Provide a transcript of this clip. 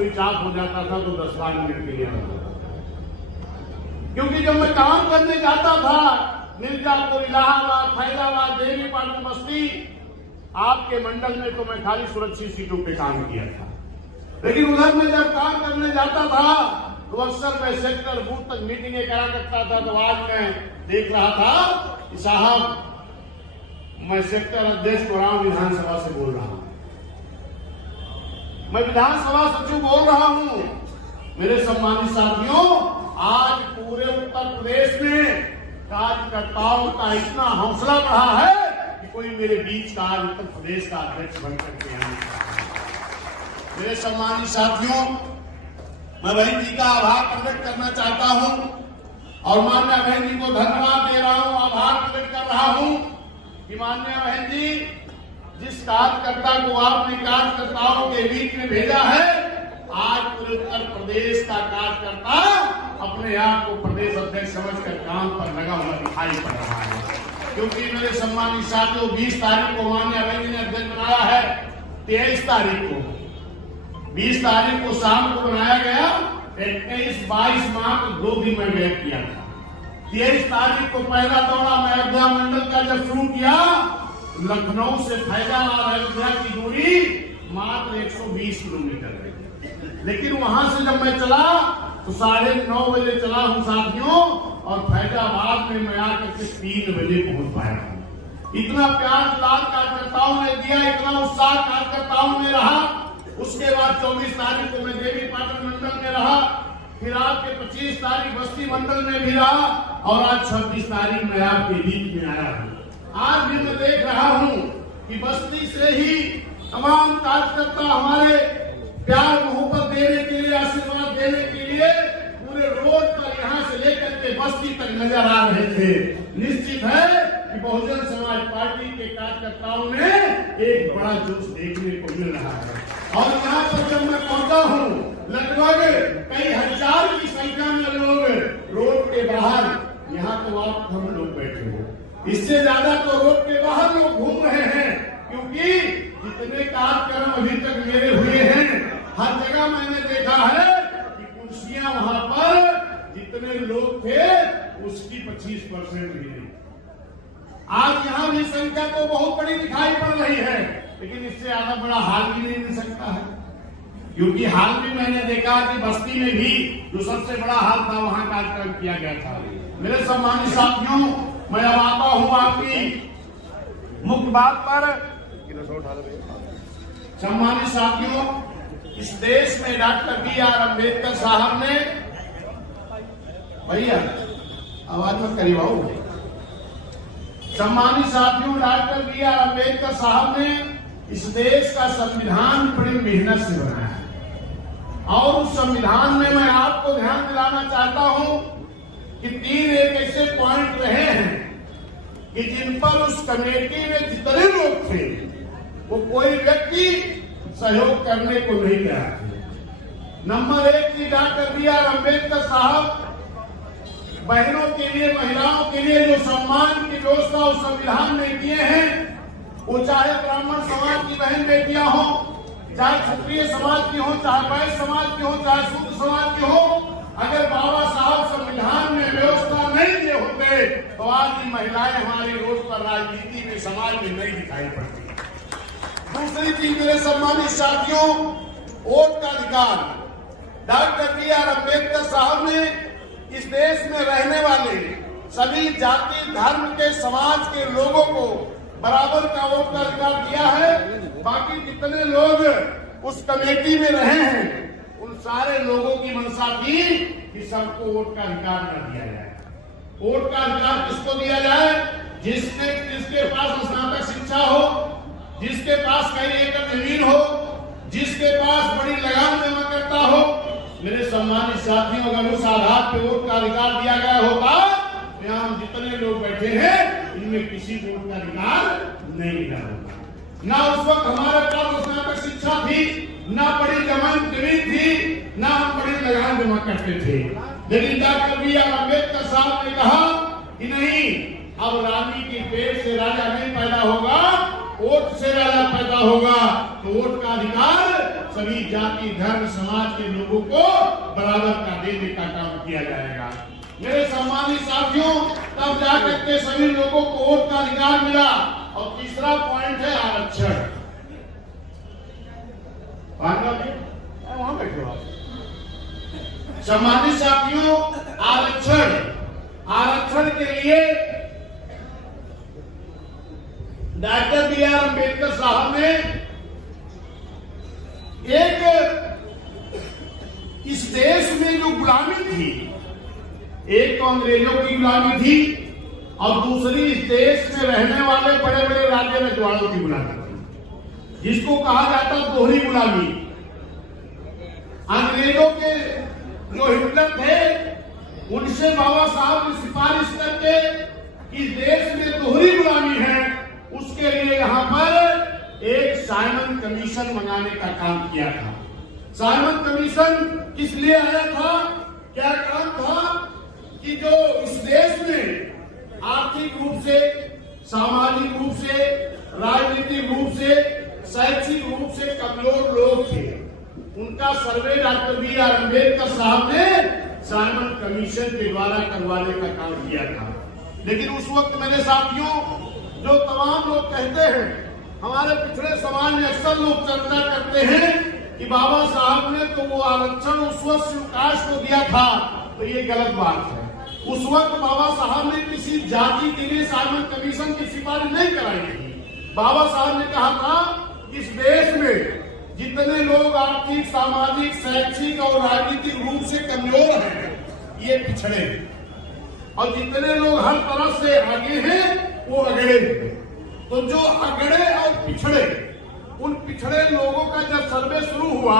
Switch off हो जाता था तो 10-12 मिनट के लिए आता था। क्योंकि जब मैं काम करने जाता था मिर्जापुर, इलाहाबाद, फैजाबाद, देवीपाटन, बस्ती, आपके मंडल में तो मैं खाली सुरक्षित सीटों पे काम किया था। लेकिन उधर में जब काम करने जाता था तो अक्सर मैं सेक्टर बूथ तक मीटिंगें करा करता था। तो आज मैं देख रहा था कि साहब मैं सेक्टर अध्यक्ष कोराम विधानसभा से बोल रहा हूं, मैं विधानसभा सचिव बोल रहा हूं। मेरे सम्मानित साथियों, आज पूरे उत्तर प्रदेश में कार्यकर्ताओं का इतना हौसला बढ़ा है कि कोई मेरे बीच का आज उत्तर प्रदेश का अध्यक्ष बनकर के आने का। मेरे सम्मानित साथियों, मैं बहन जी का आभार प्रकट करना चाहता हूं और माननीय बहन जी को धन्यवाद दे रहा हूं, आभार प्रकट कर रहा हूं कि माननीय बहन जी जिस कार्यकर्ता को आपने कार्यकर्ताओं के बीच में भेजा है, आज पूरे उत्तर प्रदेश का कार्यकर्ता अपने आप को प्रदेश अध्यक्ष समझकर काम पर लगा हुआ दिखाई पड़ रहा है। क्योंकि मेरे सम्मानित साथियों, 20 तारीख को माननीय बहन जी ने अध्यक्ष बनाया है, 23 तारीख को शाम को बनाया गया, 21-22 माह को 2 दिन में व्यय किया था। 23 तारीख को पहला दौरा मैं अयोध्या मंडल का जब शुरू किया, लखनऊ से फैजाबाद अयोध्या की दूरी मात्र 120 किलोमीटर है। लेकिन वहां से जब मैं चला तो 9:30 बजे चला हूं साथियों, और फैजाबाद में मैं आकर के 3 बजे पहुंच पाया हूं। इतना प्यार लाल कार्यकर्ताओं ने दिया, इतना उत्साह कार्यकर्ताओं में रहा। उसके बाद 24 तारीख को मैं देवीपाटन मंडल में रहा, फिर आपके 25 तारीख बस्ती मंडल में भी रहा, और आज 26 तारीख में आपके बीच में आया हूं। आज भी मैं देख रहा हूं कि बस्ती से ही तमाम कार्यकर्ता हमारे प्यार मोहब्बत देने के लिए, आशीर्वाद देने के लिए पूरे रोड पर यहां से लेकर के बस्ती तक नजर आ रहे थे। निश्चित है कि बहुजन समाज पार्टी के कार्यकर्ताओं में एक बड़ा जोश देखने को मिल रहा है। और यहाँ पर जब मैं पहुंचा हूँ, लगभग कई हजार की संख्या में लोग रोड के बाहर, यहाँ तो आप हम लोग बैठे हो, इससे ज्यादा तो रोड के बाहर लोग घूम रहे हैं। क्योंकि जितने कार्यक्रम अभी तक मेरे हुए हैं, हर जगह मैंने देखा है कि कुर्सियां वहां पर जितने लोग थे उसकी 25% भी नहीं। आज यहाँ भी संख्या तो बहुत बड़ी दिखाई पड़ रही है, लेकिन इससे ज्यादा बड़ा हाल भी नहीं मिल सकता है। क्योंकि हाल में मैंने देखा कि बस्ती में भी जो सबसे बड़ा हाल था वहां कार्यक्रम किया गया था। मेरे सम्मानित साथियों, मैं अब आता हूं आपकी मुख्य बात पर। सम्मानित साथियों, इस देश में डॉक्टर B.R. अम्बेडकर साहब ने, भैया आवाज में करीब आओ। सम्मानित साथियों, डॉक्टर B.R. अम्बेडकर साहब ने इस देश का संविधान बड़ी मेहनत से बनाया है। और उस संविधान में मैं आपको ध्यान दिलाना चाहता हूं कि 3 एक ऐसे पॉइंट रहे हैं कि जिन पर उस कमेटी में जितने लोग थे वो कोई व्यक्ति सहयोग करने को नहीं गया। नंबर 1 की डॉक्टर B.R. अम्बेडकर साहब बहनों के लिए, महिलाओं के लिए जो सम्मान की व्यवस्था उस संविधान में किए हैं, वो चाहे ब्राह्मण समाज की बहन बेटियां हो, चाहे क्षत्रिय समाज की हो, चाहे वैश्य समाज की हो, चाहे शूद्र समाज की हो, अगर बाबा साहब संविधान में व्यवस्था नहीं दिए होते तो आज की महिलाएं हमारी रोड पर राजनीति में, समाज में नहीं दिखाई पड़ती। दूसरी चीज मेरे सम्मानित साथियों, वोट का अधिकार। Doctor B.R. अम्बेडकर साहब ने इस देश में रहने वाले सभी जाति धर्म के समाज के लोगों को बराबर का वोट का अधिकार दिया है। बाकी जितने लोग उस कमेटी में रहे हैं उन सारे लोगों की मंशा थी कि सबको वोट का अधिकार न दिया जाए। वोट का अधिकार किसको दिया जाए? जिसके पास स्नातक शिक्षा हो, जिसके पास कई एकड़ जमीन हो, जिसके पास बड़ी लगान जमा करता हो। मेरे सम्मानित साथियों, अगर उस आधार पर वोट का अधिकार दिया गया होता तो यहाँ हम जितने लोग बैठे हैं इनमें किसी को वोट का अधिकार नहीं मिला होगा। ना उस वक्त हमारे पास स्नातक शिक्षा थी, ना बड़ी जमीन थी, ना हम बड़ी लगान जमा करते थे। लेकिन डॉक्टर B.R. अम्बेडकर साहब ने कहा कि नहीं, अब रानी की पेट से राजा नहीं पैदा होगा, वोट से राजा पैदा होगा। तो वोट का अधिकार सभी जाति धर्म समाज के लोगों को बराबर का देने का काम किया जाएगा। मेरे सम्मानित साथियों, तब जाकर के सभी लोगों को वोट का अधिकार मिला। और तीसरा पॉइंट है आरक्षण। वहां बैठे हो। सम्मानित साथियों, आरक्षण के लिए डॉक्टर बी.आर. अम्बेडकर साहब ने एक इस देश में जो गुलामी थी, एक तो अंग्रेजों की गुलामी थी और दूसरी इस देश में रहने वाले बड़े बड़े राज्य रजवाड़ों की गुलामी थी, जिसको कहा जाता दोहरी गुलामी। अंग्रेजों के जो हिटलर थे, उनसे बाबा साहब ने सिफारिश करके इस देश में दोहरी गुलामी है, उसके लिए यहाँ पर एक साइमन कमीशन मंगाने का काम किया था। साइमन कमीशन किस लिए आया था? क्या काम था कि जो इस देश में आर्थिक रूप से, सामाजिक रूप से, राजनीतिक रूप से, शैक्षिक रूप से कमजोर लोग थे, उनका सर्वे डॉक्टर बी.आर. अम्बेडकर साहब ने साइमन कमीशन के द्वारा करवाने का काम किया था। लेकिन उस वक्त मेरे साथियों, जो तमाम लोग कहते हैं, हमारे पिछड़े समाज में अक्सर लोग चर्चा करते हैं कि बाबा साहब ने तो वो आरक्षण उस वक्त शिवकाश को दिया था, तो ये गलत बात है। उस वक्त बाबा साहब ने किसी जाति के लिए साइमन कमीशन की सिफारिश नहीं कराई थी। बाबा साहब ने कहा था, इस देश में जितने लोग आर्थिक, सामाजिक, शैक्षिक और राजनीतिक रूप से कमजोर हैं, ये पिछड़े हैं, और जितने लोग हर तरफ से आगे हैं, वो अगड़े हैं। तो जो अगड़े और पिछड़े, उन पिछड़े लोगों का जब सर्वे शुरू हुआ